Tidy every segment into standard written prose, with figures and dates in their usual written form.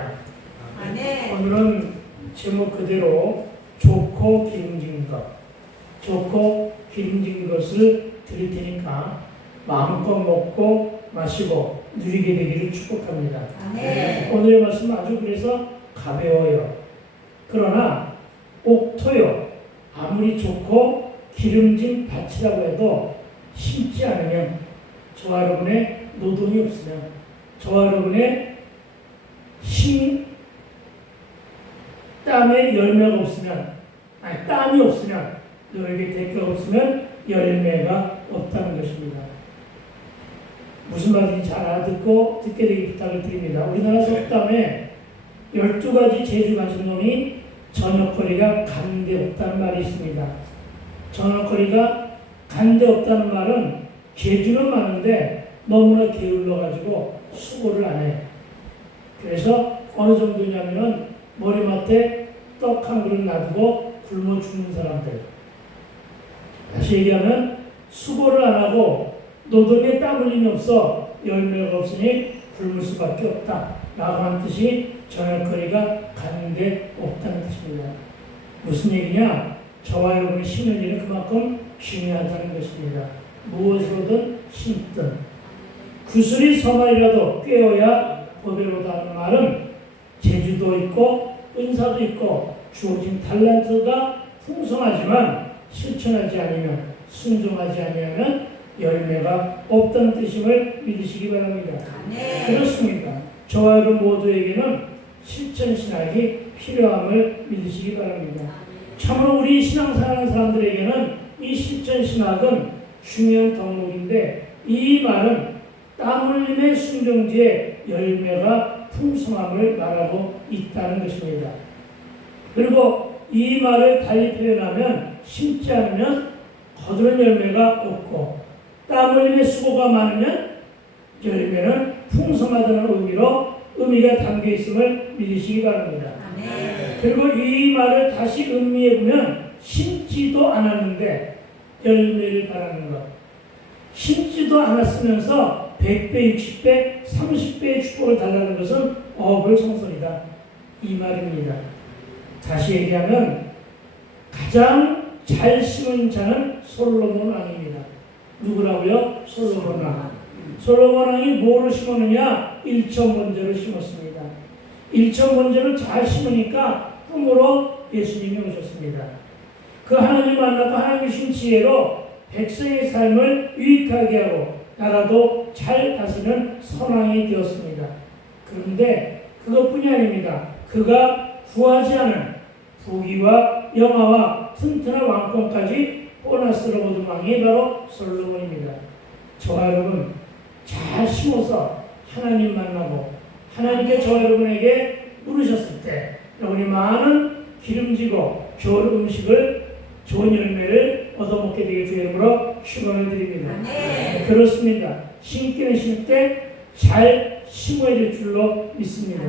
할렐루야. 아멘. 오늘은 제목 그대로 좋고 기름진 것, 좋고 기름진 것을 드릴 테니까 마음껏 먹고 마시고 누리게 되기를 축복합니다. 아멘. 오늘의 말씀 아주 그래서 가벼워요. 그러나 옥토요. 아무리 좋고 기름진 밭이라고 해도 심지 않으면, 저와 여러분의 노동이 없으면, 저와 여러분의 땀에 열매가 없으면, 땀이 없으면, 너에게 대가가 없으면 열매가 없다는 것입니다. 무슨 말인지 잘 알아듣고 듣게 되기 부탁을 드립니다. 우리나라 속담에 12가지 재주 가진 놈이 저녁거리가 간데 없다는 말이 있습니다. 저녁거리가 간데 없다는 말은 재주는 많은데 너무나 게을러가지고 수고를 안 해요. 그래서 어느 정도냐면은 머리맡에 떡 한 그릇 놔두고 굶어 죽는 사람들. 다시 얘기하면 수고를 안 하고 노동에 땀 흘림이 없어 열매가 없으니 굶을 수밖에 없다 라고 하는 뜻이 저녁거리가 가는데 없다는 뜻입니다. 무슨 얘기냐? 저와 여러분이 심는 일은 그만큼 중요하다는 것입니다. 무엇으로든 심든 구슬이 서말이라도 꿰어야 보배로다 하는 말은 재주도 있고 은사도 있고 주어진 달란트가 풍성하지만 실천하지 않으면, 순종하지 않으면 열매가 없다는 뜻임을 믿으시기 바랍니다. 그렇습니다. 저와 여러분 모두에게는 실천신학이 필요함을 믿으시기 바랍니다. 참으로 우리 신앙생활하는 사람들에게는 이 실천신학은 중요한 덕목인데, 이 말은 땀 흘림의 순종지에 열매가 풍성함을 말하고 있다는 것입니다. 그리고 이 말을 달리 표현하면 심지 않으면 거두는 열매가 없고, 땀 흘림의 수고가 많으면 열매는 풍성하다는 의미가 담겨 있음을 믿으시기 바랍니다. 그리고 이 말을 다시 음미해 보면 심지도 않았는데 열매를 바라는 것, 심지도 않았으면서 100배, 60배, 30배의 축복을 달라는 것은 어불성설이다 이 말입니다. 다시 얘기하면 가장 잘 심은 자는 솔로몬 왕입니다. 누구라고요? 솔로몬 왕. 솔로몬 왕이 뭐를 심었느냐? 일천번제를 심었습니다. 일천번제를 잘 심으니까 꿈으로 예수님이 오셨습니다. 그 하나님 만나고 하나님 주신 지혜로 백성의 삶을 유익하게 하고 나라도 잘 다스리는 선왕이 되었습니다. 그런데 그것뿐이 아닙니다. 그가 구하지 않은 부귀와 영화와 튼튼한 왕권까지 보너스로 얻은 왕이 바로 솔로몬입니다. 저와 여러분 잘 심어서 하나님 만나고 하나님께 저와 여러분에게 물으셨을 때 여러분이 많은 기름지고 좋은 음식을, 좋은 열매를 얻어먹게 되길 주의 이름으로 축원을 드립니다. 그렇습니다. 심기는 심을 때 잘 심어야 될 줄로 믿습니다.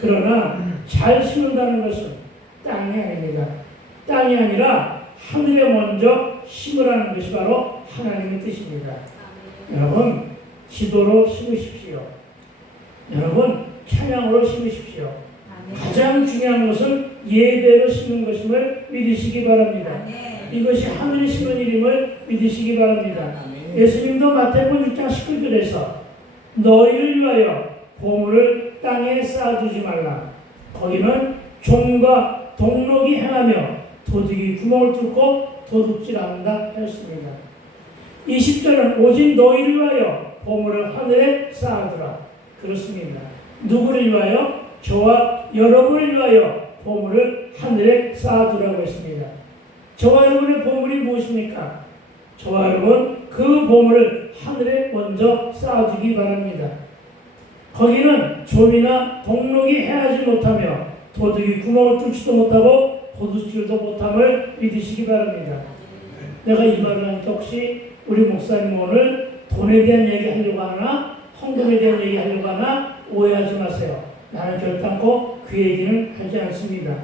그러나 잘 심는다는 것은 땅이 아닙니다. 땅이 아니라 하늘에 먼저 심으라는 것이 바로 하나님의 뜻입니다. 여러분 기도로 심으십시오. 여러분 찬양으로 심으십시오. 가장 중요한 것은 예배로 심는 것임을 믿으시기 바랍니다. 이것이 하늘에 심은 일임을 믿으시기 바랍니다. 예수님도 마태복음 6장 19절에서 너희를 위하여 보물을 땅에 쌓아두지 말라. 거기는 종과 동록이 행하며 도둑이 구멍을 뚫고 도둑질 않는다 하였습니다. 20절은 오직 너희를 위하여 보물을 하늘에 쌓아두라. 그렇습니다. 누구를 위하여? 저와 여러분을 위하여 보물을 하늘에 쌓아두라고 했습니다. 저와 여러분의 보물이 무엇입니까? 저와 여러분 그 보물을 하늘에 먼저 쌓아두기 바랍니다. 거기는 좀이나 동록이 행하지 못하며 도둑이 구멍을 뚫지도 못하고 도둑질도 못함을 믿으시기 바랍니다. 내가 이 말을 하니까 혹시 우리 목사님 오늘 돈에 대한 얘기 하려고 하나, 헌금에 대한 얘기 하려고 하나 오해하지 마세요. 나는 결단코 그 얘기는 하지 않습니다.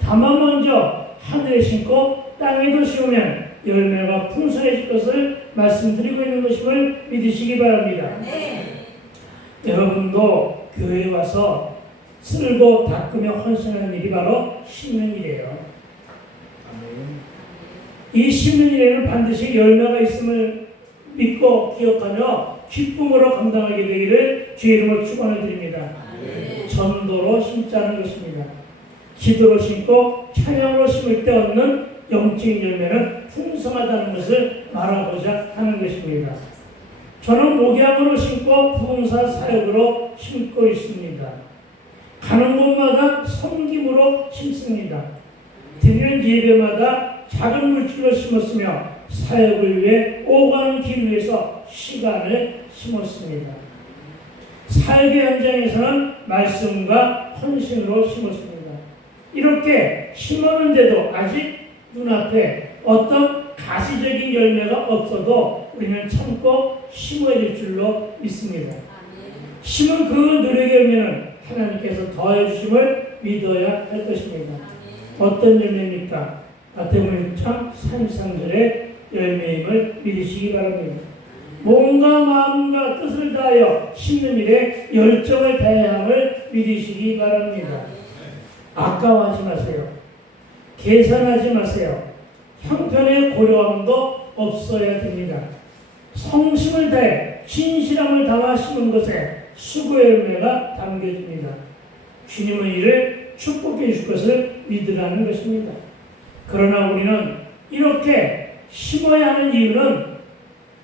다만 먼저 하늘에 심고 땅에도 심으면 열매가 풍성해질 것을 말씀드리고 있는 것임을 믿으시기 바랍니다. 여러분도 교회에 와서 쓸고 닦으며 헌신하는 일이 바로 심는 일이에요. 이 심는 일에는 반드시 열매가 있음을 믿고 기억하며 기쁨으로 감당하게 되기를 주의 이름으로 축원을 드립니다. 전도로 심자는 것입니다. 기도로 심고 찬양으로 심을 때 얻는 영적인 열매는 풍성하다는 것을 말하고자 하는 것입니다. 저는 목양으로 심고 부흥사 사역으로 심고 있습니다. 가는 곳마다 섬김으로 심습니다. 드리는 예배마다 작은 물질로 심었으며 사역을 위해 오가는 길 위에서 시간을 심었습니다. 사역의 현장에서는 말씀과 헌신으로 심었습니다. 이렇게 심었는데도 아직 눈앞에 어떤 가시적인 열매가 없어도 우리는 참고 심어야 될 줄로 믿습니다. 심은 그 노력의 열매는 하나님께서 더해 주심을 믿어야 할 것입니다. 어떤 열매입니까? 마태복음 6장 33절의 열매임을 믿으시기 바랍니다. 몸과 마음과 뜻을 다하여 심는 일에 열정을 다해야 함을 믿으시기 바랍니다. 아까워하지 마세요. 계산하지 마세요. 형편의 고려함도 없어야 됩니다. 성심을 다해 진실함을 담아 심은 것에 수고의 열매가 담겨집니다. 주님의 일을 축복해 줄 것을 믿으라는 것입니다. 그러나 우리는 이렇게 심어야 하는 이유는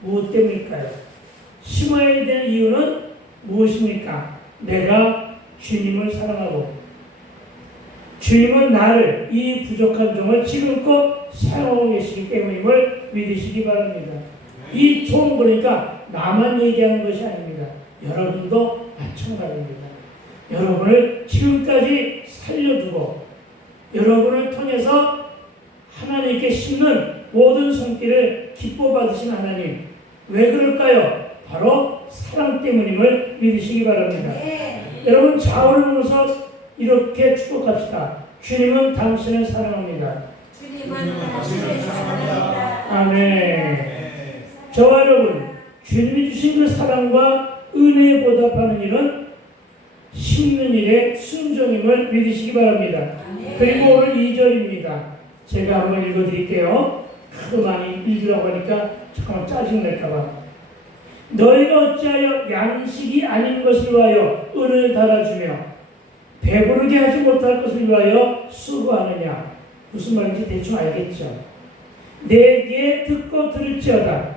무엇 때문일까요? 심어야 되는 이유는 무엇입니까? 내가 주님을 사랑하고 주님은 나를 이 부족한 종을 지금껏 사용하고 계시기 때문임을 믿으시기 바랍니다. 이 종 그러니까 나만 얘기하는 것이 아닙니다. 여러분도 마찬가지입니다. 여러분을 지금까지 살려두고 여러분을 통해서 하나님께 심는 모든 손길을 기뻐 받으신 하나님, 왜 그럴까요? 바로 사랑 때문임을 믿으시기 바랍니다. 여러분 좌우를 보면서 이렇게 축복합시다. 주님은 당신을 사랑합니다. 주님은 당신을 사랑합니다. 아멘. 저와 여러분, 주님이 주신 그 사랑과 은혜에 보답하는 일은 심는 일에 순종임을 믿으시기 바랍니다. 그리고 오늘 2절입니다. 제가 한번 읽어드릴게요. 하도 많이 읽으라고 하니까 잠깐만 짜증낼까봐. 너희가 어찌하여 양식이 아닌 것을 위하여 은을 달아주며 배부르게 하지 못할 것을 위하여 수고하느냐. 무슨 말인지 대충 알겠죠. 내게 듣고 들을지어다.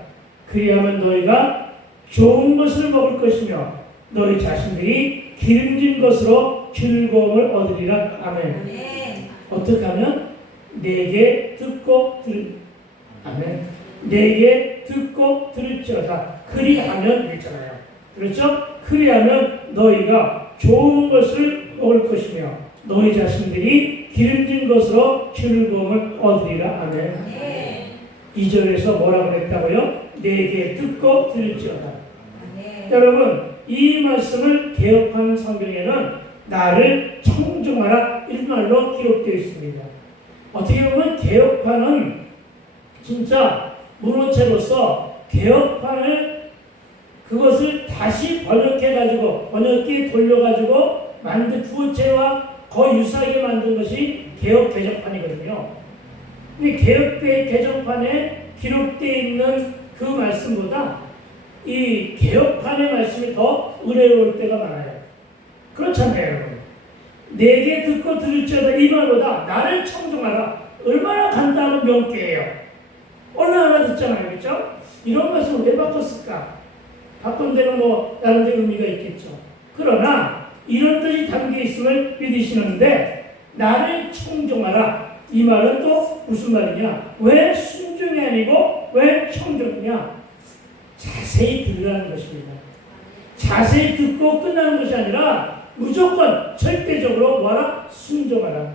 그리하면 너희가 좋은 것을 먹을 것이며 너희 자신들이 기름진 것으로 즐거움을 얻으리라. 아멘. 어떻게 하면? 내게 듣고 아멘. 내게 듣고 들을지어다. 그리하면 있잖아요. 그렇죠? 그리하면 너희가 좋은 것을 먹을 것이며 너희 자신들이 기름진 것으로 즐거움을 얻으리라. 아멘. 2절에서 뭐라고 했다고요? 내게 듣고 들을지어다. 여러분, 이 말씀을 개혁한 성경에는 나를 청중하라 일말로 기록되어 있습니다. 어떻게 보면 개혁판은 진짜 문어체로서 개혁판을 그것을 다시 번역기 돌려가지고 만든 구어체와 거의 유사하게 만든 것이 개혁 개정판이거든요. 근데 개혁 개정판에 기록되어 있는 그 말씀보다 이 개혁판의 말씀이 더 은혜로울 때가 많아요. 그렇잖아요, 여러분. 내게 듣고 들을지어다 이 말보다 나를 청중하라. 얼마나 간단한 명쾌해요. 어느 하나 듣잖아요, 그렇죠? 이런 말씀을 왜 바꿨을까? 바꾼 데는 뭐 나름대로 의미가 있겠죠. 그러나 이런 뜻이 담겨 있음을 믿으시는데 나를 청중하라. 이 말은 또 무슨 말이냐? 왜 순종이 아니고 왜 청중이냐? 자세히 들으라는 것입니다. 자세히 듣고 끝나는 것이 아니라 무조건 절대적으로 뭐하라? 순종하라.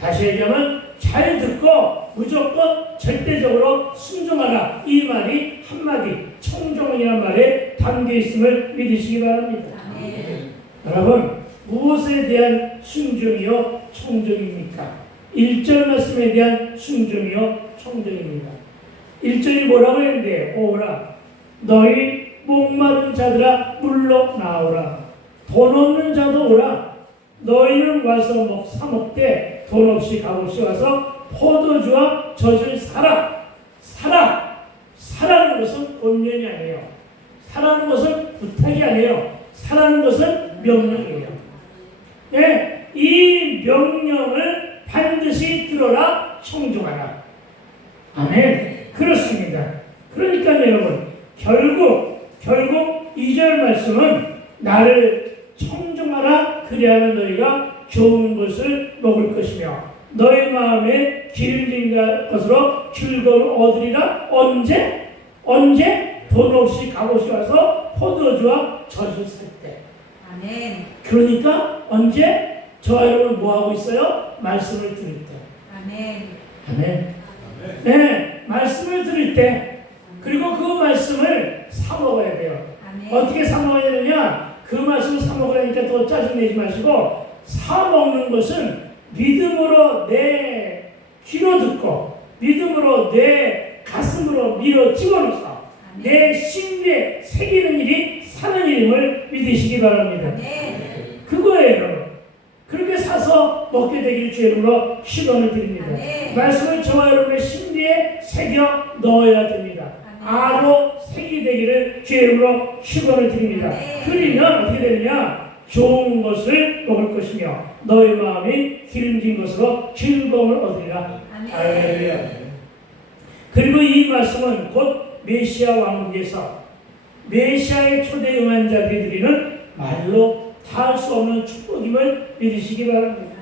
다시 얘기하면 잘 듣고 무조건 절대적으로 순종하라. 이 말이 한마디 청종이라는 말에 담겨 있음을 믿으시기 바랍니다. 여러분, 무엇에 대한 순종이요 청종입니까? 1절 말씀에 대한 순종이요 청종입니다. 1절이 뭐라고 했는데 오라 너희 목마른 자들아 물러 나오라 돈 없는 자도 오라. 너희는 와서 사 먹되 돈 없이 값없이 와서 포도주와 젖을 사라. 사라. 사라는 것은 권면이 아니에요. 사라는 것은 부탁이 아니에요. 사라는 것은 명령이에요. 예, 이 명령을 반드시 들어라, 청종하라. 아멘. 그렇습니다. 그러니까 여러분, 결국 2절 말씀은 나를 청종하라. 그리하면 너희가 좋은 것을 먹을 것이며 너희 마음에 기름진 것으로 즐거움을 얻으리라. 언제? 돈 없이 값없이 와서 포도주와 젖을 살 때. 아멘. 그러니까 언제? 저와 여러분 뭐하고 있어요? 말씀을 들을 때. 아멘. 아멘. 네, 말씀을 들을 때. 그리고 그 말씀을 사 먹어야 돼요. 아멘. 어떻게 사 먹어야 되느냐? 그 말씀을 사 먹으려니까 또 짜증내지 마시고, 사 먹는 것은 믿음으로 내 귀로 듣고 믿음으로 내 가슴으로 밀어 집어넣어서 내 심리에 새기는 일이 사는 일임을 믿으시기 바랍니다. 아멘. 그거예요, 여러분. 그렇게 사서 먹게 되길 주의 이름으로 축원을 드립니다. 아멘. 말씀을 저와 여러분의 심리에 새겨 넣어야 됩니다. 아멘. 아로 색이 되기를 주의 이름으로 축원을 드립니다. 아멘. 그러면 어떻게 되느냐? 좋은 것을 먹을 것이며 너희 마음이 기름진 것으로 즐거움을 얻으리라. 할렐루야. 그리고 이 말씀은 곧 메시아 왕국에서 메시아의 초대 응한 자들이 드리는 말로 다 할 수 없는 축복임을 믿으시기 바랍니다.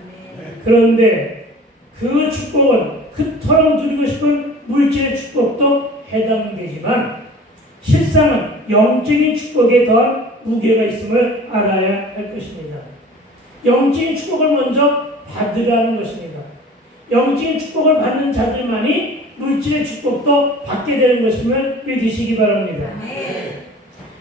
그런데 그 축복은 그토록 누리고 싶은 물질의 축복도 해당되지만 실상은 영적인 축복에 더한 무게가 있음을 알아야 할 것입니다. 영적인 축복을 먼저 받으라는 것입니다. 영적인 축복을 받는 자들만이 물질의 축복도 받게 되는 것임을 믿으시기 바랍니다. 아멘.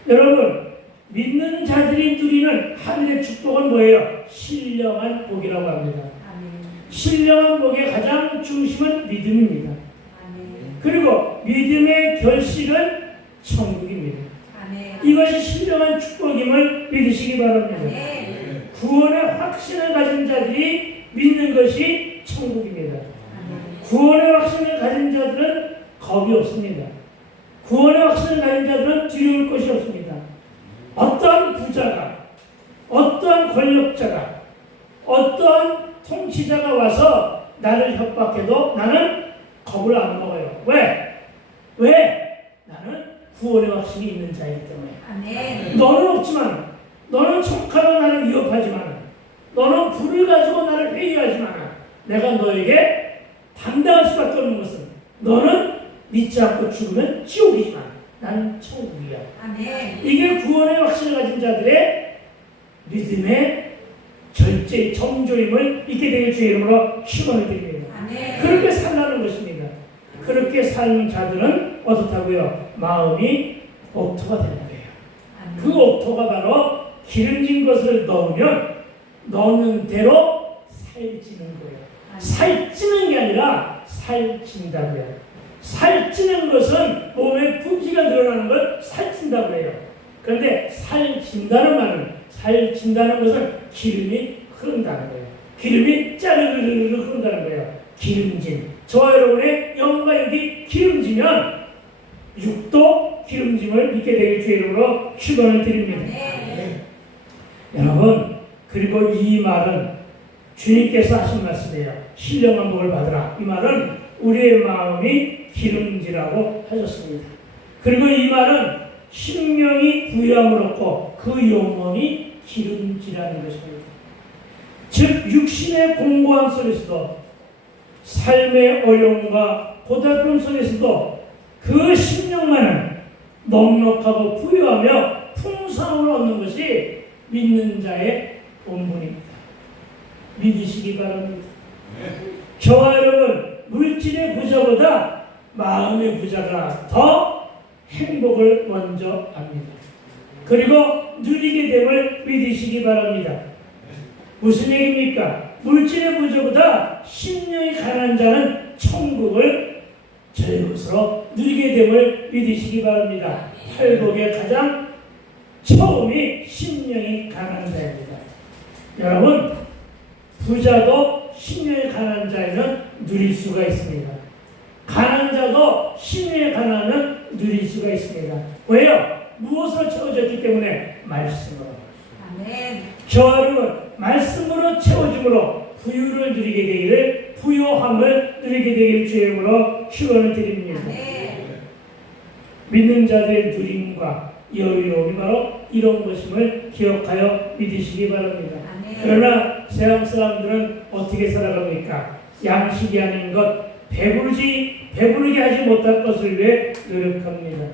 여러분, 믿는 자들이 누리는 하늘의 축복은 뭐예요? 신령한 복이라고 합니다. 아멘. 신령한 복의 가장 중심은 믿음입니다. 아멘. 그리고 믿음의 결실은 천국입니다. 아멘. 이것이 신령한 축복임을 믿으시기 바랍니다. 아멘. 구원의 확신을 가진 자들이 믿는 것이 천국입니다. 아멘. 구원의 확신을 가진 자들은 겁이 없습니다. 구원의 확신을 가진 자들은 두려울 것이 없습니다. 어떠한 부자가, 어떠한 권력자가, 어떠한 통치자가 와서 나를 협박해도 나는 겁을 안 먹어요. 왜? 나는 구원의 확신이 있는 자이기 때문에. 아멘. 너는 없지만, 너는 촉하고 나를 위협하지만, 너는 불을 가지고 나를 회의하지만, 내가 너에게 담당할 수밖에 없는 것은 너는 믿지 않고 죽으면 지옥이지만 나는 천국이야. 아멘. 이게 구원의 확신을 가진 자들의 믿음의 절제, 정조임을 잊게 되길 주의 이름으로 축원을 드립니다. 아멘. 그렇게 살라는 것입니다. 그렇게 사는 자들은 어떻다고요? 마음이 옥토가 되는 거예요. 아멘. 그 옥토가 바로 기름진 것을 넣는 대로 살찌는 거예요. 살찌는 게 아니라 살찐다고요. 살찌는 것은 몸에 부피가 늘어나는 걸 살찐다고 해요. 그런데 살찐다는 것은 기름이 흐른다는 거예요. 기름이 짜르르르 흐른다는 거예요. 기름진. 저와 여러분의 영과 육이 기름지면 육도 기름짐을 믿게 되길 주의 이름으로 축원을 드립니다. 네. 여러분, 그리고 이 말은 주님께서 하신 말씀이에요. 신령한 복을 받으라. 이 말은 우리의 마음이 기름지라고 하셨습니다. 그리고 이 말은 심령이 부유함을 얻고 그 영혼이 기름지라는 것입니다. 즉 육신의 공고함 속에서도 삶의 어려움과 고달픔 속에서도 그 심령만은 넉넉하고 부유하며 풍성함을 얻는 것이 믿는 자의 본분입니다. 믿으시기 바랍니다. 저와 여러분, 물질의 부자보다 마음의 부자가 더 행복을 먼저 합니다. 그리고 누리게 됨을 믿으시기 바랍니다. 무슨 얘기입니까? 물질의 부자보다 심령이 가난한 자는 천국을 저의 것으로 누리게 됨을 믿으시기 바랍니다. 팔복의 가장 처음이 심령이 가난한 자예요. 여러분, 부자도 심령이 가난한 자에는 누릴 수가 있습니다. 가난한 자도 심령이 가난하면 누릴 수가 있습니다. 왜요? 무엇으로 채워졌기 때문에? 말씀으로. 아멘. 저와 여러분, 말씀으로 채워짐으로 부유를 누리게 되기를, 부요함을 누리게 되기를 주의 이름으로 축원을 드립니다. 아멘. 믿는 자들의 누림과 여유로움이 바로 이런 것임을 기억하여 믿으시기 바랍니다. 아멘. 그러나 세상 사람들은 어떻게 살아갑니까? 양식이 아닌 것, 배부르게 하지 못할 것을 위해 노력합니다.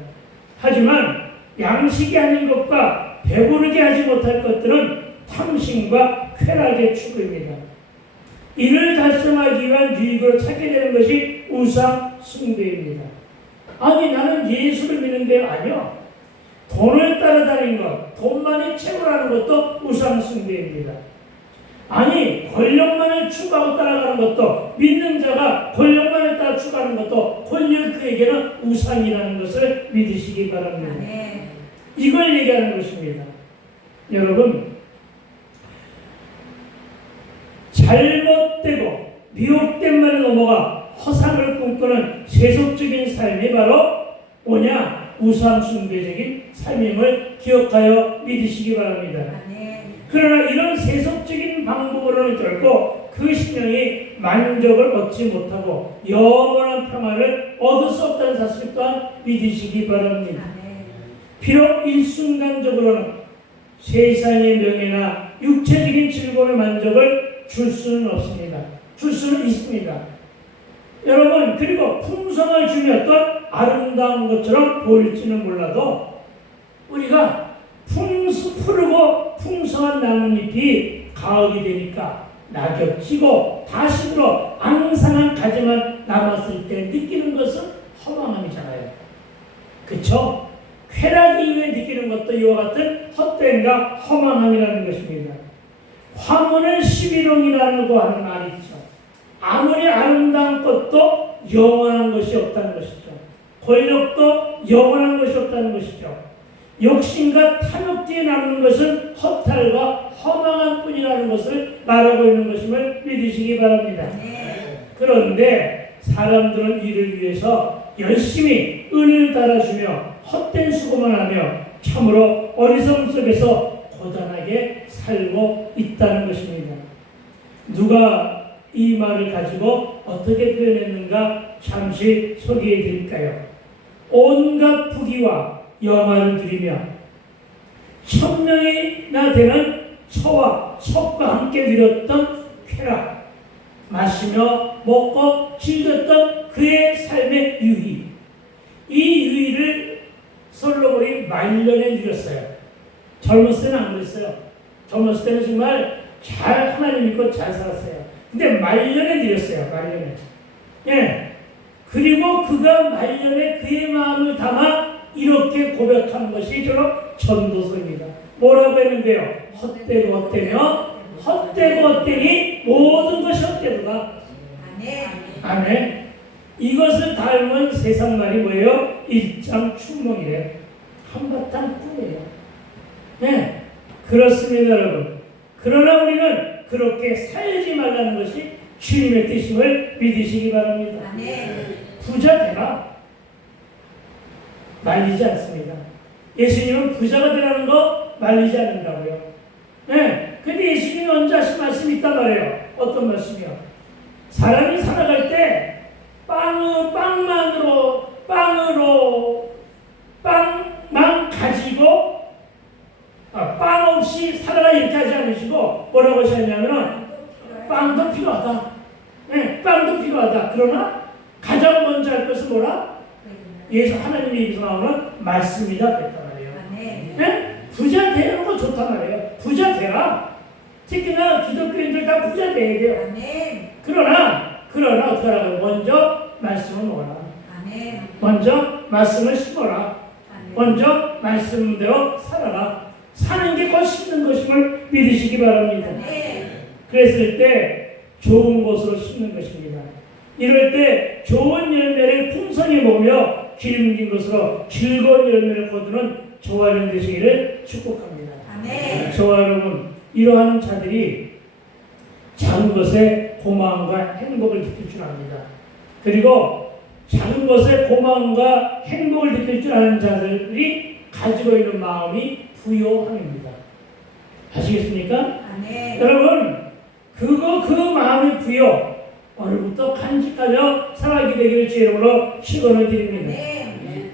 하지만 양식이 아닌 것과 배부르게 하지 못할 것들은 탐심과 쾌락의 추구입니다. 이를 달성하기 위한 유익을 찾게 되는 것이 우상 숭배입니다. 아니, 나는 예수를 믿는데 아니요. 돈을 따라다니는 것, 돈만이 최고라는 것도 우상 숭배입니다. 아니, 권력만을 추구하고 따라가는 것도, 믿는 자가 권력만을 따라 추구하는 것도 권력 그에게는 우상이라는 것을 믿으시기 바랍니다. 아멘. 이걸 얘기하는 것입니다. 여러분, 잘못되고 미혹된 말에 넘어가 허상을 꿈꾸는 세속적인 삶이 바로 뭐냐? 우상 숭배적인 삶임을 기억하여 믿으시기 바랍니다. 아멘. 그러나 이런 세속적인 방법으로는 결코 그 심령이 만족을 얻지 못하고 영원한 평안을 얻을 수 없다는 사실 또한 믿으시기 바랍니다. 아멘. 비록 일순간적으로는 세상의 명예나 육체적인 즐거움의 만족을 줄 수는 없습니다. 줄 수는 있습니다. 여러분, 그리고 풍성을 주며 어떤 아름다운 것처럼 보일지는 몰라도 우리가 푸르고 풍성한 나뭇잎이 가을이 되니까 낙엽 지고 다시 들어 앙상한 가지만 남았을 때 느끼는 것은 허망함이잖아요. 그쵸? 쾌락이 위해 느끼는 것도 이와 같은 헛됨과 허망함이라는 것입니다. 화문은 11홍이라고 하는 말이 있죠. 아무리 아름다운 것도 영원한 것이 없다는 것이죠. 권력도 영원한 것이 없다는 것이죠. 욕심과 탐욕 뒤에 남는 것은 허탈과 허망한 뿐이라는 것을 말하고 있는 것임을 믿으시기 바랍니다. 그런데 사람들은 이를 위해서 열심히 은을 달아주며 헛된 수고만 하며 참으로 어리석음 속에서 고단하게 살고 있다는 것입니다. 누가 이 말을 가지고 어떻게 표현했는가 잠시 소개해 드릴까요? 온갖 부귀와 영화를 누리며 1000명이나 되는 처와 첩과 함께 누렸던 쾌락, 마시며 먹고 즐겼던 그의 삶의 유희, 이 유희를 솔로몬이 말년에 누렸어요. 젊었을 때는 안 그랬어요. 젊었을 때는 정말 잘 하나님 믿고 잘 살았어요. 근데 말년에 누렸어요. 말년에. 예. 그리고 그가 말년에 그의 마음을 담아 이렇게 고백한 것이 저로 전도서입니다. 뭐라고 했는데요? 헛되고 헛되며 헛되고 헛되니 모든 것이 헛되도다. 아멘. 이것을 닮은 세상 말이 뭐예요? 일장춘몽이래요. 한바탕 꿈이에요. 네, 그렇습니다, 여러분. 그러나 우리는 그렇게 살지 말라는 것이 주님의 뜻임을 믿으시기 바랍니다. 부자 되라. 말리지 않습니다. 예수님은 부자가 되라는 거 말리지 않는다고요. 네, 근데 예수님이 언제 하신 말씀이 있단 말이에요. 어떤 말씀이요? 사람이 살아갈 때 빵만 가지고 빵 없이 살아라 이렇게 하지 않으시고 뭐라고 하셨냐면은 빵도 필요하다. 네, 빵도 필요하다. 그러나 가장 먼저 할 것은 뭐라? 예수 하나님의 입에서 나오는 말씀이다 그랬단 말이에요. 네? 부자 되는 거 좋단 말이에요. 부자 되라. 특히나 기독교인들 다 부자 돼야 돼요. 그러나 어떻게 하라고요? 먼저 말씀을 먹어라. 먼저 말씀을 심어라. 먼저 말씀대로 살아라. 사는 게 더 심는 것임을 믿으시기 바랍니다. 그랬을 때 좋은 것으로 심는 것입니다. 이럴 때 좋은 열매를 풍성히 먹으며 기름진 것으로 즐거운 열매를 거두는 저와 여러분 되시기를 축복합니다. 저와 여러분, 이러한 자들이 작은 것에 고마움과 행복을 느낄 줄 압니다. 그리고 작은 것에 고마움과 행복을 느낄 줄 아는 자들이 가지고 있는 마음이 부요함입니다. 아시겠습니까? 아멘. 여러분, 그 마음의 부요, 오늘부터 간직하며 살아가게 되기를 주의 이름으로 축원을 드립니다. 아멘.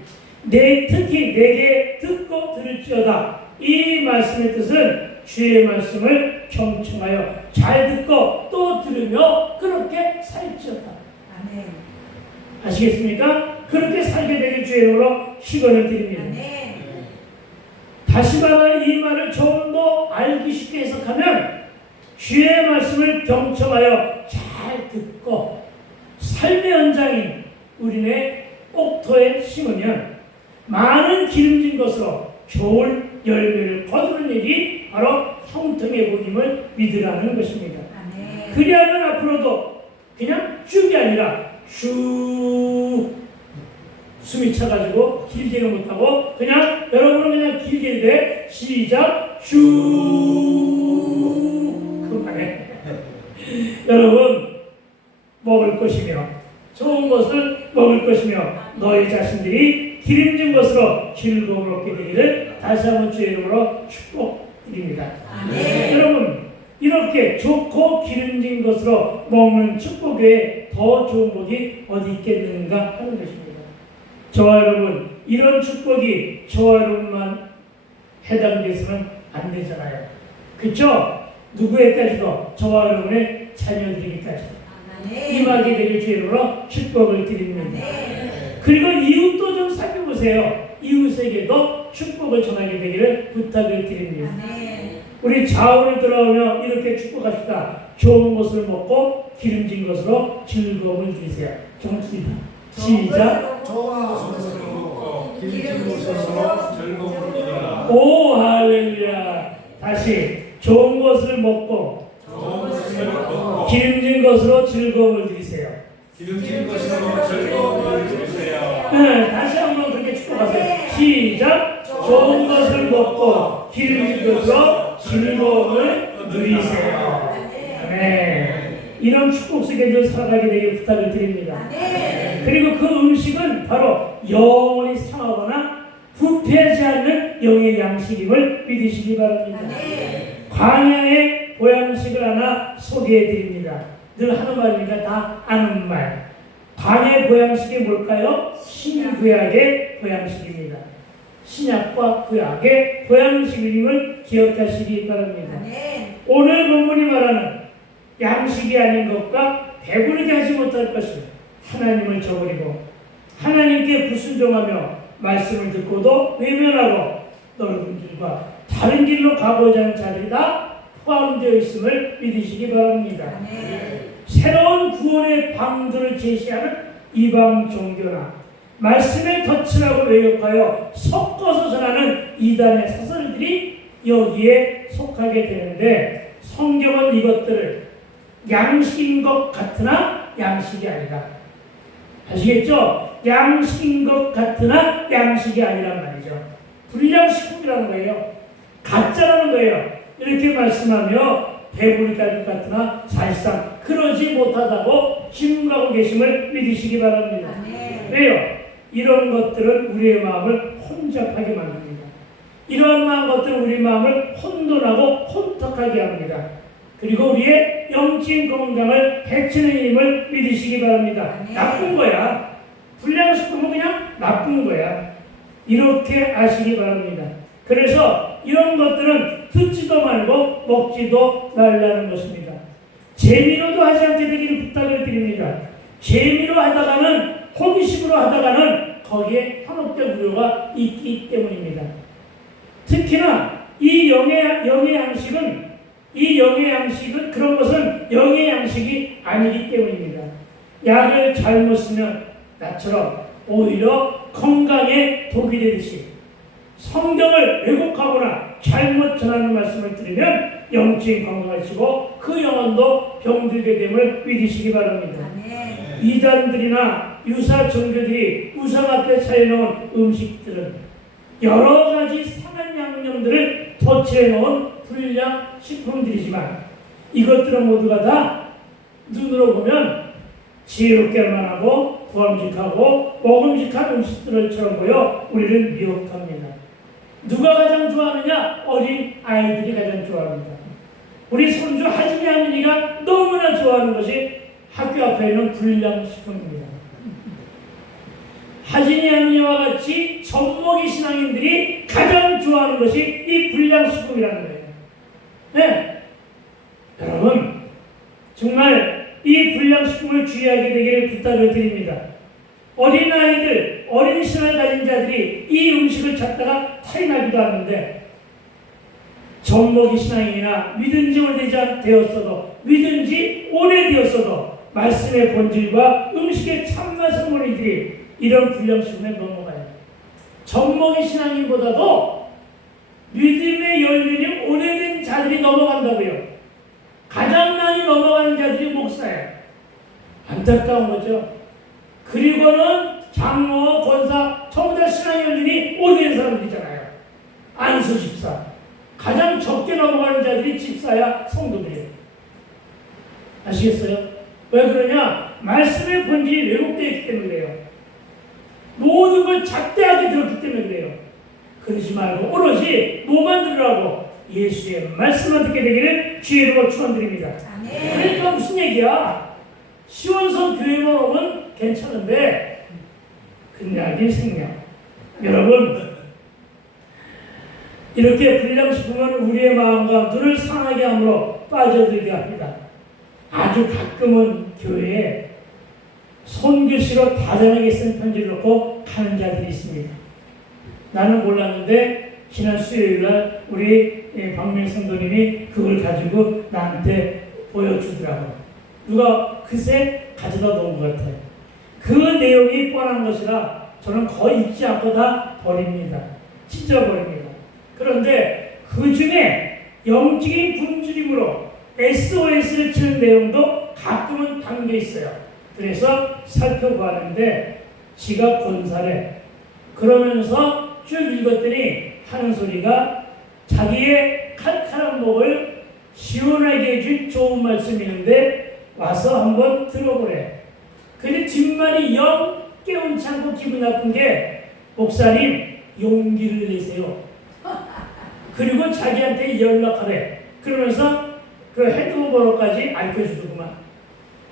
특히 내게 듣고 들을지어다. 이 말씀의 뜻은 주의 말씀을 경청하여 잘 듣고 또 들으며 그렇게 살지어다. 아멘. 아시겠습니까? 그렇게 살게 되길 주의 이름으로 축원을 드립니다. 아멘. 다시 말해 이 말을 좀 더 알기 쉽게 해석하면 주의 말씀을 경청하여 잘 듣고 삶의 현장인 우리네 옥토에 심으면 많은 기름진 것으로 좋은 열매를 거두는 일이 바로 형통의 복임을 믿으라는 것입니다. 아멘. 그리하면 앞으로도 그냥 쭉이 아니라 쭉 숨이 차가지고 길게는 못하고 그냥 여러분은 그냥 길게 돼 시작 쭉 그만해. 여러분 먹을 것이며 좋은 것을 먹을 것이며 너희 자신들이 기름진 것으로 즐거움을 얻게 되기를 다시 한번 주의 이름으로 축복드립니다. 아멘. 여러분 이렇게 좋고 기름진 것으로 먹는 축복 외에 더 좋은 복이 어디 있겠는가 하는 것입니다. 저와 여러분 이런 축복이 저와 여러분만 해당돼서는 안 되잖아요. 그렇죠? 누구에까지도 저와 여러분의 자녀들에게까지도 아멘. 임하게 되길 주의 이름으로 축복을 드립니다. 아멘. 그리고 이웃도 좀 살펴보세요. 이웃에게도 축복을 전하게 되기를 부탁을 드립니다. 아멘. 우리 좌우를 돌아오며 이렇게 축복합시다. 좋은 것을 먹고 기름진 것으로 즐거움을 누리세요. 정수이다. 시작. 좋은 것을 먹고 기름진 것으로 즐거움을 누리라. 오 할렐루야. 다시 좋은 것을 먹고 좋은 것을 먹고 기름진 것으로 즐거움을 누리세요. 기름진 것으로 즐거움을 누리세요. 네, 다시 한번 그렇게 축복하세요. 시작. 좋은 것을 먹고 기름진 것으로 즐거움을 누리세요. 아멘. 이런 축복 속에 늘 살아가게 되길 부탁을 드립니다. 아멘. 그리고 그 음식은 바로 영원히 상하거나 부패하지 않는 영의 양식임을 믿으시기 바랍니다. 아멘. 광야의 보양식을 하나 소개해 드립니다. 늘 하는 말이니까 다 아는 말. 광야의 보양식이 뭘까요? 신구약의 보양식입니다. 신약과 구약의 보양식임을 기억하시기 바랍니다. 아멘. 오늘 본문이 말하는 양식이 아닌 것과 배부르게 하지 못할 것을 하나님을 저버리고 하나님께 불순종하며 말씀을 듣고도 외면하고 넓은 길과 다른 길로 가고자 하는 자들이 다 포함되어 있음을 믿으시기 바랍니다. 아멘. 새로운 구원의 방도를 제시하는 이방 종교나 말씀에 덧칠하고 왜곡하여 섞어서 전하는 이단의 사설들이 여기에 속하게 되는데 성경은 이것들을 양식인 것 같으나 양식이 아니다. 아시겠죠? 양식인 것 같으나 양식이 아니란 말이죠. 불량식품이라는 거예요. 가짜라는 거예요. 이렇게 말씀하며 배부르게 할 것 같으나 사실상 그러지 못하다고 증거하고 계심을 믿으시기 바랍니다. 아멘. 왜요? 이런 것들은 우리의 마음을 혼잡하게 만듭니다. 이러한 것들은 우리의 마음을 혼돈하고 혼탁하게 합니다. 그리고 우리의 영적인 건강을 해치는 힘을 믿으시기 바랍니다. 아멘. 나쁜 거야. 불량식품은 그냥 나쁜 거야. 이렇게 아시기 바랍니다. 그래서 이런 것들은 듣지도 말고 먹지도 말라는 것입니다. 재미로도 하지 않게 되기를 부탁을 드립니다. 재미로 하다가는 호기심으로 하다가는 거기에 한없된 우려가 있기 때문입니다. 특히나 이 영의 양식은 그런 것은 영의 양식이 아니기 때문입니다. 약을 잘못 쓰면 나처럼 오히려 건강에 독이 되듯이 성경을 왜곡하거나 잘못 전하는 말씀을 들으면 영적인 건강을 치고 그 영혼도 병들게 됨을 믿으시기 바랍니다. 아멘. 이단들이나 유사 종교들이 우상 앞에 차려놓은 음식들은 여러 가지 상한 양념들을 터치해 놓은 불량 식품들이지만 이것들은 모두가 다 눈으로 보면 지혜롭게만 하고 보암직하고 먹음직한 음식들처럼 보여 우리를 미혹합니다. 누가 가장 좋아하느냐? 어린 아이들이 가장 좋아합니다. 우리 손주 하진이 하민이가 너무나 좋아하는 것이 학교 앞에 있는 불량식품입니다. 하진이 하민이와 같이 젖먹이 신앙인들이 가장 좋아하는 것이 이 불량식품이라는 거예요. 네. 여러분 정말 이 불량식품을 주의하게 되기를 부탁을 드립니다. 어린아이들, 어린 신앙을 가진 자들이 이 음식을 찾다가 탈나기도 하는데 젖먹이 신앙이나 믿은 지 오래되었어도 믿은 지 오래되었어도 말씀의 본질과 음식의 참맛을 모르는 이들이 이런 불량식품에 넘어가요. 젖먹이 신앙인보다도 믿음의 열매이 오래된 자들이 넘어간다고요. 가장 많이 넘어가는 자들이 목사예요. 안타까운 거죠. 그리고는 장로, 권사, 전부 다 신앙의 열매이 오래된 사람들이잖아요. 안수 집사. 가장 적게 넘어가는 자들이 집사야 성도들이에요. 아시겠어요? 왜 그러냐? 말씀의 본질이 왜곡되어 있기 때문에 그래요. 모든 걸 작대하게 들었기 때문에 그래요. 그러지 말고 오로지 뭐만 들으라고? 예수의 말씀만 듣게 되기를 주의로 축원드립니다. 그러니까 무슨 얘기야? 시원성 교회만 오면 괜찮은데 그냥이 생명. 여러분 이렇게 불량식품은 우리의 마음과 눈을 상하게 함으로 빠져들게 합니다. 아주 가끔은 교회에 손글씨로 다정하게 쓴 편지를 놓고 가는 자들이 있습니다. 나는 몰랐는데 지난 수요일날 우리 박명 성도님이 그걸 가지고 나한테 보여주더라고요. 누가 그새 가져다 놓은 것 같아요. 그 내용이 뻔한 것이라 저는 거의 읽지 않고 다 버립니다. 찢어버립니다. 그런데 그 중에 영적인 굶주림으로 SOS를 치는 내용도 가끔은 담겨 있어요. 그래서 살펴보았는데 지가 권사래. 그러면서 쭉 읽었더니 하는 소리가 자기의 칼칼한 목을 시원하게 해줄 좋은 말씀이 있는데 와서 한번 들어보래. 근데 뒷말이 영 깨운치 않고 기분 나쁜 게 목사님 용기를 내세요. 그리고 자기한테 연락하래. 그러면서 그 핸드폰 번호까지 알려주더구만.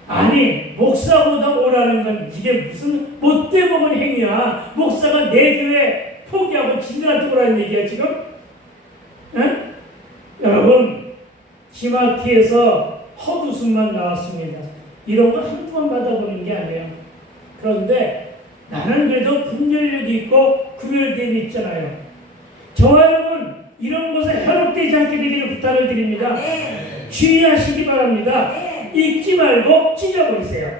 아니 목사보다 오라는 건 이게 무슨 못돼 먹은 행위야. 목사가 내 교회 포기하고 진들한테 오라는 얘기야 지금? 응? 여러분 지마키에서 헛웃음만 나왔습니다. 이런 거 한두 번 받아보는 게 아니에요. 그런데 나는 그래도 분별력이 있고 구별됨이 있잖아요. 저와 여러분 이런 것에 현혹되지 않게 되기를 부탁을 드립니다. 주의하시기 바랍니다. 읽지 말고 찢어버리세요.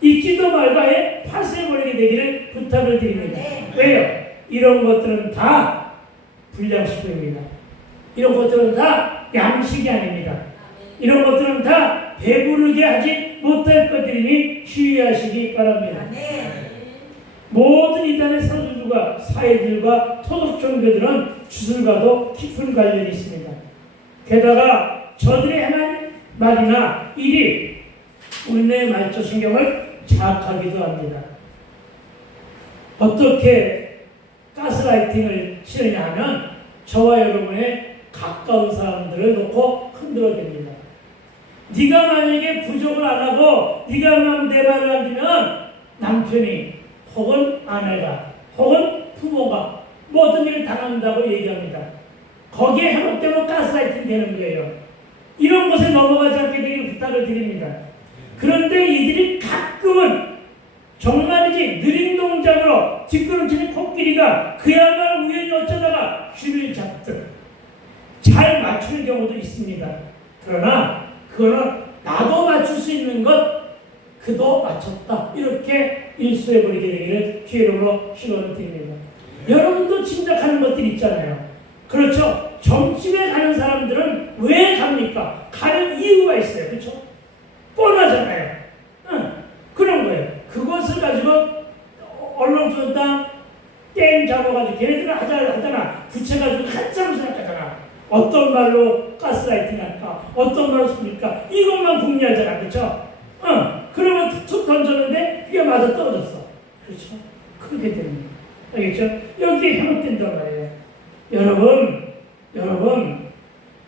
읽지도 말고 아예 파쇄해버리게 되기를 부탁을 드립니다. 왜요? 이런 것들은 다 불량식품입니다. 이런 것들은 다 양식이 아닙니다. 이런 것들은 다 배부르게 하지 못할 것들이니 주의하시기 바랍니다. 모든 이단의 사도들과 사회들과 토속 종교들은 주술과도 깊은 관련이 있습니다. 게다가 저들의 행한 말이나 일이 우리네 말초 신경을 자극하기도 합니다. 어떻게 가스라이팅을 치느냐 하면 저와 여러분의 가까운 사람들을 놓고 흔들어댑니다. 네가 만약에 부족을 안 하고 네가 내 말을 안 들으면 남편이 혹은 아내가 혹은 부모가 모든 일을 당한다고 얘기합니다. 거기에 현혹되면 가스라이팅 되는 거예요. 이런 것에 넘어가지 않게 되길 부탁을 드립니다. 그런데 이들이 가끔은 정말이지 느린 동작으로 뒷걸음치는 코끼리가 그야말로 우연히 어쩌다가 쥐를 잡듯 잘 맞추는 경우도 있습니다. 그러나 그거는 나도 맞출 수 있는 것 그도 맞췄다. 이렇게 일수해버리게 되기를 주의로 시원을 드립니다. 여러분도 짐작하는 것들이 있잖아요. 그렇죠? 점집에 가는 사람들은 왜 갑니까? 가는 이유가 있어요. 그렇죠? 뻔하잖아요. 그런 거예요. 그것을 가지고 얼렁뚱땅 게임 잡아가지고 걔네들은 하잖아. 부채 가지고 한참 생각하잖아. 어떤 말로 가스라이팅 할까? 어떤 말로 씁니까? 이것만 궁리하잖아. 그렇죠? 그러면 툭 던졌는데 그게 맞아 떨어졌어. 그렇죠? 그렇게 됩니다. 알겠죠? 여기에 현혹된단 말이에요. 여러분,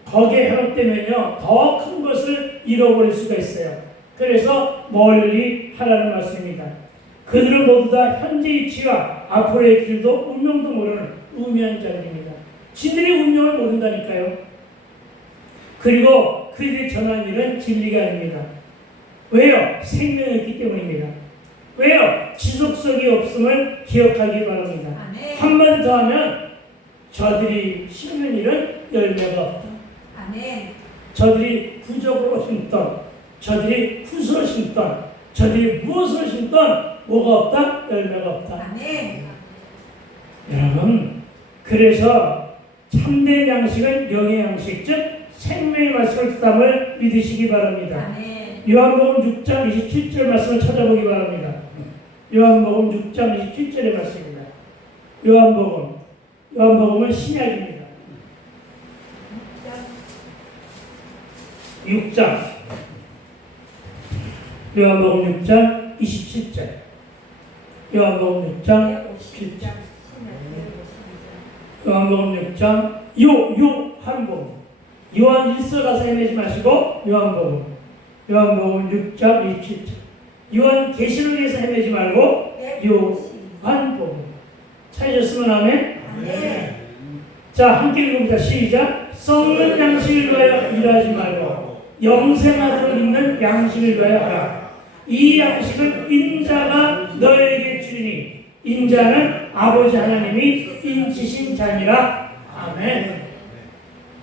거기에 현혹되면요, 더 큰 것을 잃어버릴 수가 있어요. 그래서 멀리 하라는 말씀입니다. 그들은 모두 다 현재의 위치와 앞으로의 길도 운명도 모르는 우매한 자들입니다. 진들이 운명을 모른다니까요. 그리고 그들이 전하는 일은 진리가 아닙니다. 왜요? 생명이 있기 때문입니다. 왜요? 지속성이 없음을 기억하기 바랍니다. 아멘. 한마디 더 하면 저들이 심는 일은 열매가 없다. 아멘. 저들이 부적으로 심던, 저들이 굿으로 심던, 저들이 무엇으로 심던 뭐가 없다? 열매가 없다. 아멘. 여러분, 그래서 참된 양식은 영의 양식, 즉 생명의 말씀을 쓰담을 믿으시기 바랍니다. 아멘. 요한복음 6장 27절 말씀을 찾아보기 바랍니다. 요한복음 6장 27절의 말씀입니다. 요한복음은 신약입니다. 6장 요한복음 6장 27절 요한복음 6장 27절 요한복음 6장 요한복음 요한 1서 가서 헤매지 마시고 요한복음 6장 27절 요한 계시록에서 헤매지 말고 요한복음 찾으셨으면 아멘. 아멘. 자, 함께 읽어봅니다. 시작. 썩는 양식을 위하여 일하지 말고 영생하도록 있는 양식을 위하여 하라. 이 양식은 인자가 너에게 주니 인자는 아버지 하나님이 인치신 자니라. 아멘.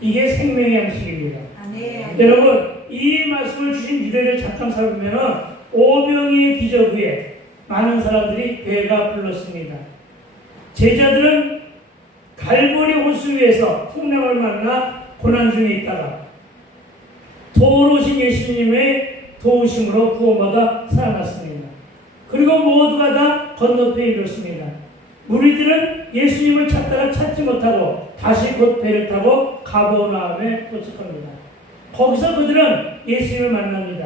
이게 생명의 양식입니다. 아멘. 여러분, 이 말씀을 주신 이들을 잠깐 살펴보면 오병이의 기적 후에 많은 사람들이 배가 불렀습니다. 제자들은 갈보리 호수 위에서 풍랑을 만나 고난 중에 있다가 도우신 예수님의 도우심으로 구원받아 살아났습니다. 그리고 모두가 다 건너편에 이뤘습니다. 무리들은 예수님을 찾다가 찾지 못하고 다시 곧 배를 타고 가버나움에 도착합니다. 거기서 그들은 예수님을 만납니다.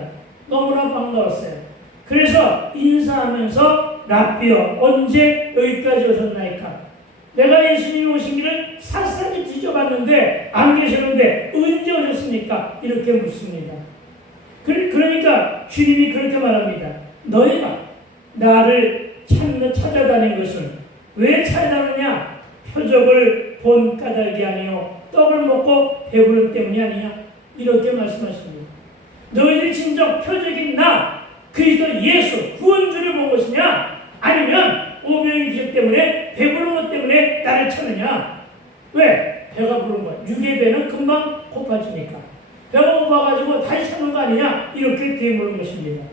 너무나 반가웠어요. 그래서 인사하면서 랍비여 언제 여기까지 오셨나이까? 내가 예수님이 오신 길을 샅샅이 뒤져봤는데 안 계셨는데 언제 오셨습니까? 이렇게 묻습니다. 그러니까 주님이 그렇게 말합니다. 너희가 나를 찾아다닌 것은 왜 찾아다느냐? 표적을 본 까닭이 아니요 떡을 먹고 배부른 때문이 아니냐? 이렇게 말씀하십니다. 너희들이 진정 표적인 나 그리스도 예수 구원주를 본 것이냐? 아니면 오병이의 기적 때문에 배부른 것 때문에 나를 찾느냐? 왜? 배가 부른 거야. 육의 배는 금방 고파지니까. 배가 고파가지고 다시 찾는 거 아니냐? 이렇게 되물은 것입니다.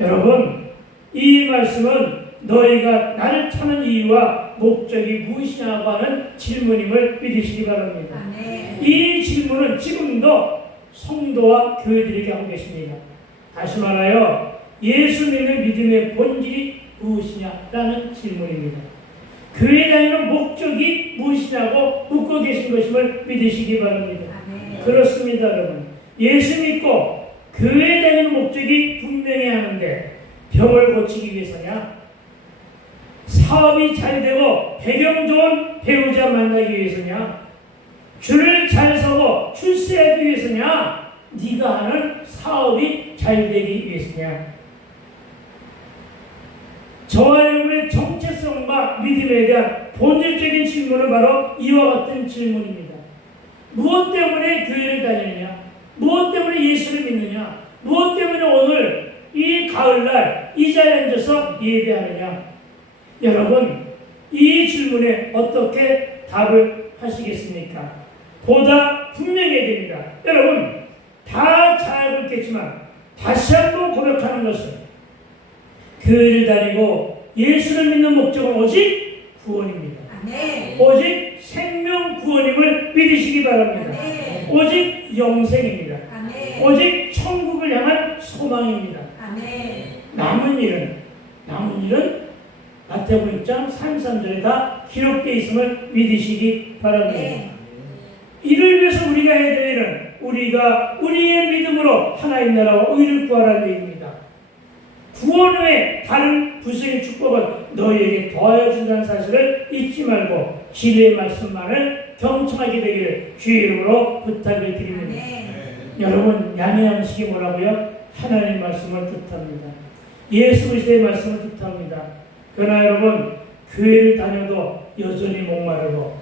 여러분, 이 말씀은 너희가 나를 찾는 이유와 목적이 무엇이냐고 하는 질문임을 믿으시기 바랍니다. 아멘. 이 질문은 지금도 성도와 교회들에게 하고 계십니다. 다시 말하여 예수 믿는 믿음의 본질이 무엇이냐라는 질문입니다. 교회 다니는 목적이 무엇이냐고 묻고 계신 것임을 믿으시기 바랍니다. 아멘. 그렇습니다, 여러분. 예수 믿고 교회 다니는 목적이 분명히 하는데 병을 고치기 위해서냐? 사업이 잘 되고 배경 좋은 배우자 만나기 위해서냐? 줄을 잘 서고 출세하기 위해서냐? 네가 하는 사업이 잘 되기 위해서냐? 저와 여러분의 정체성과 믿음에 대한 본질적인 질문은 바로 이와 같은 질문입니다. 무엇 때문에 교회를 다니느냐? 무엇 때문에 예수를 믿느냐? 무엇 때문에 오늘 이 가을날 이 자리에 앉아서 예배하느냐? 여러분, 이 질문에 어떻게 답을 하시겠습니까? 보다 분명해야 됩니다. 여러분, 다 잘 알고 있겠지만 다시 한번 고백하는 것은 교회를 다니고 예수를 믿는 목적은 오직 구원입니다. 아멘. 오직 생명 구원임을 믿으시기 바랍니다. 아멘. 오직 영생입니다. 아멘. 오직 천국을 향한 소망입니다. 아멘. 남은 일은 마태복음 6장 33절에 다 기록되어 있음을 믿으시기 바랍니다. 네. 이를 위해서 우리가 해야 될 일은 우리가 우리의 믿음으로 하나님 나라와 의를 구하라는 얘기입니다. 구원 외에 다른 부수의 축복은 너희에게 더하여 준다는 사실을 잊지 말고 진리의 말씀만을 경청하게 되기를 주의 이름으로 부탁을 드립니다. 여러분, 양의 양식이 뭐라고요? 하나님의 말씀을 뜻합니다. 예수 그리스도의 말씀을 뜻합니다. 그러나 여러분, 교회를 다녀도 여전히 목마르고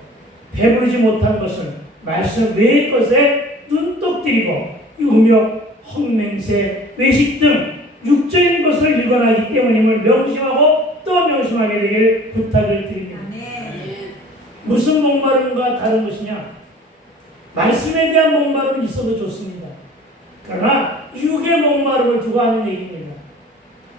배부르지 못한 것은 말씀 외의 것에 눈독 들이고 음욕, 헛맹세, 외식 등 육적인 것을 일관하기 때문임을 명심하고 또 명심하게 되길 부탁을 드립니다. 무슨 목마름과 다른 것이냐? 말씀에 대한 목마름은 있어도 좋습니다. 그러나 육의 목마름을 두고 하는 얘기입니다.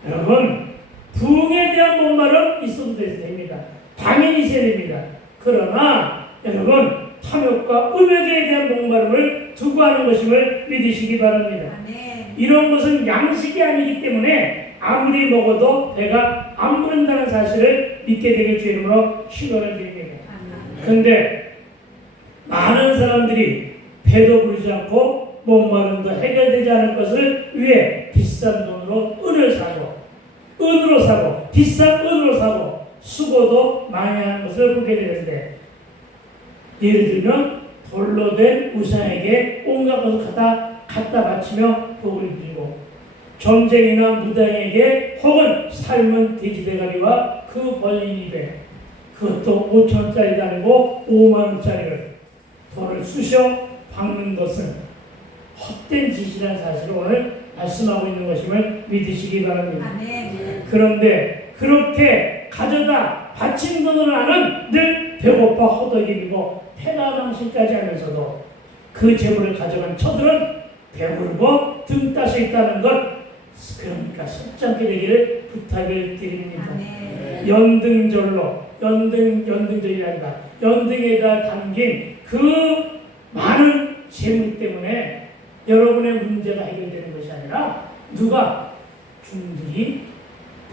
여러분, 부흥에 대한 목마름 있어도 됩니다. 당연히 있어야 됩니다. 그러나 여러분, 탐욕과 음욕에 대한 목마름을 두고 하는 것임을 믿으시기 바랍니다. 이런 것은 양식이 아니기 때문에 아무리 먹어도 배가 안 부른다는 사실을 믿게 되길 주 이름으로 축원을 드립니다. 그런데 많은 사람들이 배도 부르지 않고 목마름도 해결되지 않을 것을 위해 비싼 돈으로 은으로 사고 비싼 은으로 사고 수고도 많이 하는 것을 보게 되는데, 예를 들면 돌로 된 우상에게 온갖 것을 갖다 바치며 복을 빌고, 전쟁이나 무당에게 혹은 삶은 돼지대가리와 그 벌린 입에, 그것도 5,000원짜리도 아니고 5만원짜리를 돌을 쑤셔 박는 것은 헛된 짓이라는 사실을 오늘 말씀하고 있는 것임을 믿으시기 바랍니다. 그런데 그렇게 가져다 바친 돈으로는 늘 배고파 허덕이고 패나망신까지 하면서도 그 재물을 가져간 처들은 배부르고 등 따서 있다는 것, 그러니까 속지 않게 되기를 부탁을 드립니다. 연등절로, 연등절이 아니라 연등에다 담긴 그 많은 재물 때문에 여러분의 문제가 해결되는 것이 아니라 누가 중들이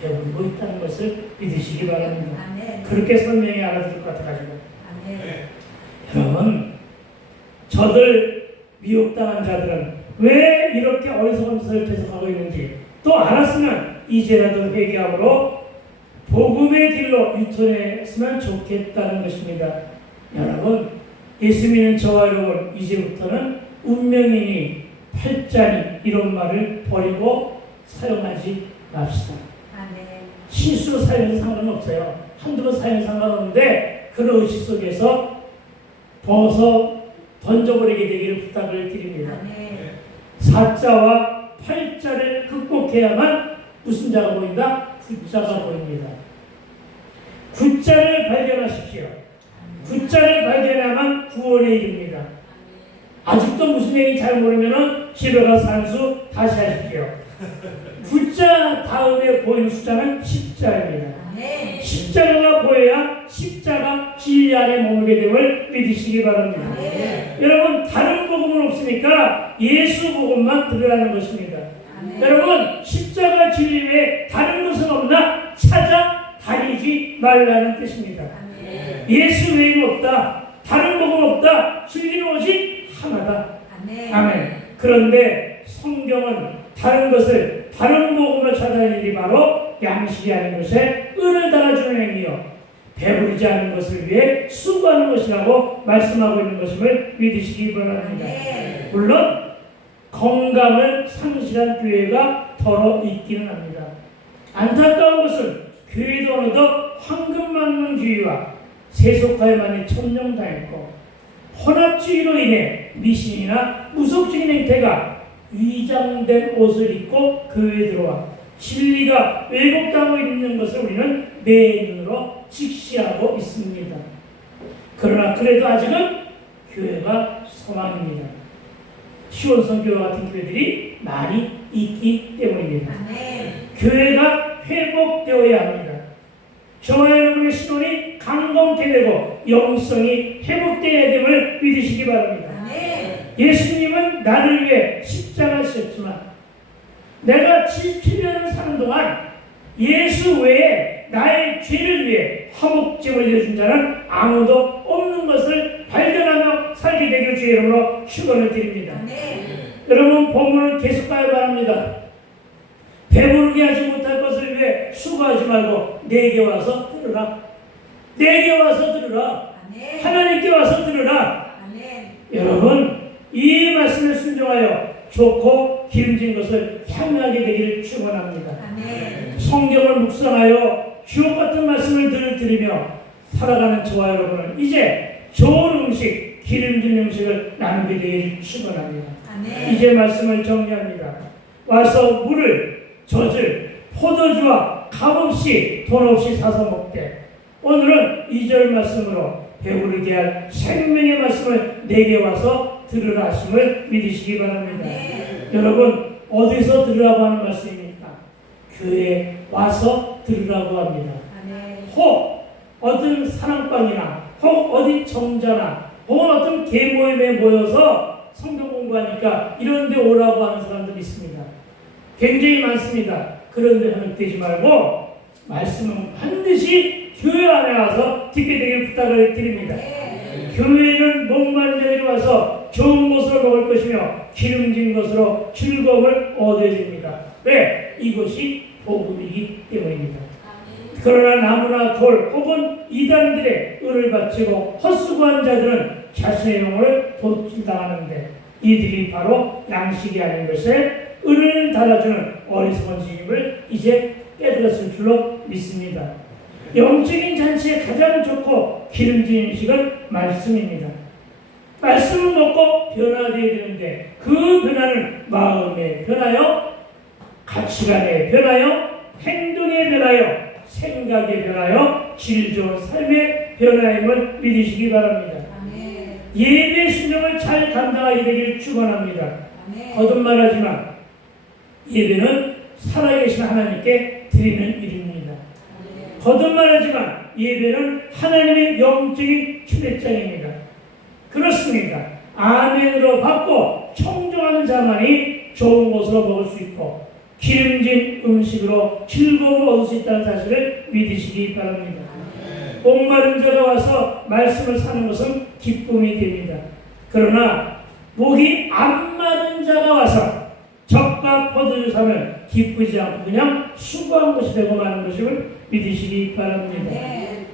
배우고 있다는 것을 믿으시기 바랍니다. 그렇게 설명이 알아들을 것 같아가지고. 여러분, 저들 미혹당한 자들은 왜 이렇게 어리석은 것을 계속하고 있는지 또 알았으면 이제라도 회개함으로 복음의 길로 유턴했으면 좋겠다는 것입니다. 여러분, 예수 믿는 저와 여러분, 이제부터는 운명이니 팔자니 이런 말을 버리고 사용하지 맙시다. 실수로 사용해서 상관없어요. 한두 번 사용해서 상관없는데 그런 의식 속에서 벗어 던져버리게 되기를 부탁을 드립니다. 사자와 팔자를 극복해야만 무슨 자가 보인다? 구자가 보입니다. 구자를 발견하십시오. 구자를 발견해야만 구원에 이릅니다. 아직도 무슨 얘기인지 잘 모르면 집에 가서 산수 다시 하십시오. 구자 다음에 보이는 숫자는 십자입니다. 십자가가 보여야 십자가 진리 안에 머물게 됨을 믿으시기 바랍니다. 여러분, 다른 복음은 없으니까 예수 복음만 들으라는 것입니다. 여러분, 십자가 진리 외에 다른 것은 없나 찾아다니지 말라는 뜻입니다. 예수 외에는 없다. 다른 복음 없다. 진리는 오직 하나다. 아멘. 그런데 성경은 다른 것을, 다른 복음을 찾아내는 일이 바로 양식이 아닌 것에 은을 달아주는 행위요, 배부르지 않은 것을 위해 수고하는 것이라고 말씀하고 있는 것임을 믿으시기 바랍니다. 물론 건강을 상실한 교회가 더러 있기는 합니다. 안타까운 것은 교회도 어느덧 황금만능주의와 세속화에만이 천령당했고 혼합주의로 인해 미신이나 무속적인 행태가 위장된 옷을 입고 교회에 들어와 진리가 왜곡당하고 있는 것을 우리는 내 눈으로 직시하고 있습니다. 그러나 그래도 아직은 교회가 소망입니다. 시온성교와 같은 교회들이 많이 있기 때문입니다. 교회가 회복되어야 합니다. 저와 여러분의 신혼이 강건케 되고 영성이 회복되어야 됨을 믿으시기 바랍니다. 예수님은 나를 위해 십자가를 지셨지만 내가 77년을 사는 동안 예수 외에 나의 죄를 위해 화목제물을 드려준 자는 아무도 없는 것을 발견하며 살게 되길 주의 축원을 드립니다. 아멘. 여러분 본문을 계속 봐야 바랍니다. 배부르게 하지 못할 것을 위해 수고하지 말고 내게 와서 들으라. 내게 와서 들으라. 아멘. 하나님께 와서 들으라. 아멘. 여러분 이 말씀에 순종하여 좋고 기름진 것을 향유하게 되기를 축원합니다. 아멘. 성경을 묵상하여 주옥 같은 말씀을 들으며 살아가는 저와 여러분은 이제 좋은 음식, 기름진 음식을 나누게 되기를 축원합니다. 아멘. 이제 말씀을 정리합니다. 와서 물을, 젖을, 포도주와 값없이 돈 없이 사서 먹되 오늘은 2절 말씀으로 배부르게 할 생명의 말씀을 내게 와서 들으라 하심을 믿으시기 바랍니다. 아멘. 여러분 어디서 들으라고 하는 말씀입니까? 교회에 와서 들으라고 합니다. 아멘. 혹 어떤 사랑방이나 혹 어디 정자나 혹은 어떤 계모임에 모여서 성경 공부하니까 이런 데 오라고 하는 사람들이 있습니다. 굉장히 많습니다. 그런 데 현혹되지 말고 말씀은 반드시 교회 안에 와서 듣게 되길 부탁을 드립니다. 아멘. 교회는 목마른 자들이 와서 좋은 것으로 먹을 것이며 기름진 것으로 즐거움을 얻어야 됩니다. 왜? 이것이 복음이기 때문입니다. 그러나 나무나 돌 혹은 이단들의 은을 바치고 헛수고한 자들은 자신의 영혼을 도둑질당하는데 이들이 바로 양식이 아닌 것에 은을 달아주는 어리석은 주님을 이제 깨달았을 줄로 믿습니다. 영적인 잔치에 가장 좋고 기름진 음식은 말씀입니다. 말씀을 먹고 변화되어야 되는데 그 변화는 마음에 변하여 가치관에 변하여 행동에 변하여 생각에 변하여 질 좋은 삶의 변화임을 믿으시기 바랍니다. 아멘. 예배 순종을 잘 감당하게 되기를 축원합니다. 아멘. 거듭말하지만 예배는 살아계신 하나님께 드리는 일입니다. 거듭말하지만 예배는 하나님의 영적인 초대장입니다. 그렇습니다. 아멘으로 받고 청정하는 자만이 좋은 것으로 먹을 수 있고 기름진 음식으로 즐거움을 얻을 수 있다는 사실을 믿으시기 바랍니다. 목마른 자가 와서 말씀을 사는 것은 기쁨이 됩니다. 그러나 목이 안 마른 자가 와서 젖과 포도주 사면 기쁘지 않고 그냥 수고한 것이 되고 마는 것임을 믿으시기 바랍니다.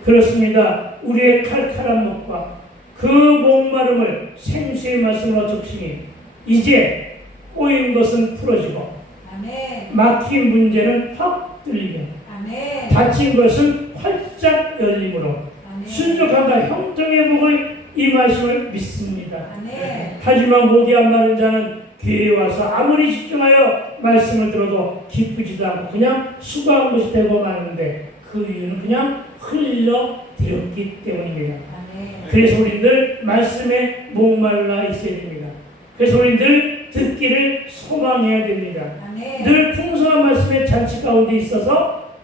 그렇습니다. 우리의 칼칼한 목과 그 목마름을 생수의 말씀으로 적시니 이제 꼬인 것은 풀어지고 아멘. 막힌 문제는 확 뚫리며 아멘. 닫힌 것은 활짝 열림으로 아멘. 순종함과 형통의 복을 이 말씀을 믿습니다. 아멘. 하지만 목이 안 마른 자는 교회에 와서 아무리 집중하여 말씀을 들어도 기쁘지도 않고 그냥 수고한 것이 되고 마는데 그 이유는 그냥 흘려들었기 때문입니다. 아멘. 그래서 우리들 말씀에 목말라 있어야 됩니다. 그래서 우리들 듣기를 소망해야 됩니다. 아멘. 늘 풍성한 말씀의 잔치 가운데 있어서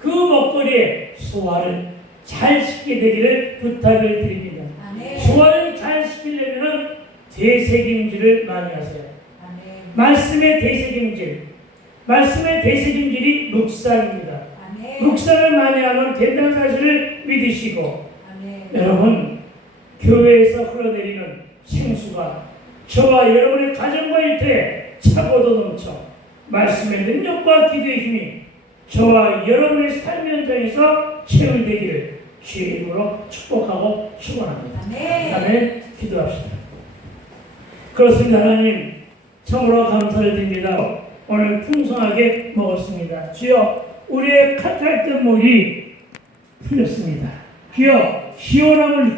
그 먹거리에 소화를 잘 시키게 되기를 부탁을 드립니다. 아멘. 소화를 잘 시키려면 되새김질을 많이 하세요. 아멘. 말씀의 되새김질이 묵상입니다. 아멘. 묵상을 많이 하면 된다는 사실을 믿으시고 아멘. 여러분 교회에서 흘러내리는 생수가 저와 여러분의 가정과 일터에 차고도 넘쳐 말씀의 능력과 기도의 힘이 저와 여러분의 삶 현장에서 체험되기를 주의 이름으로 축복하고 축원합니다. 아멘. 아멘. 기도합시다. 그렇습니다. 하나님 참으로 감사를 드립니다. 오늘 풍성하게 먹었습니다. 주여 우리의 칼칼했던 목이 풀렸습니다. 주여 시원함을